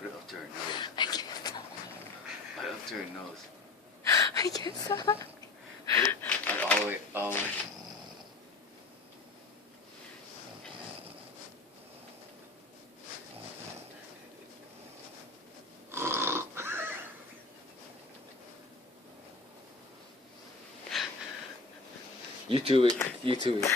Put it up to her nose. I can't stop. Put it up to her nose. I can't stop. Put it like, all the way, all the way. YouTube it. YouTube it.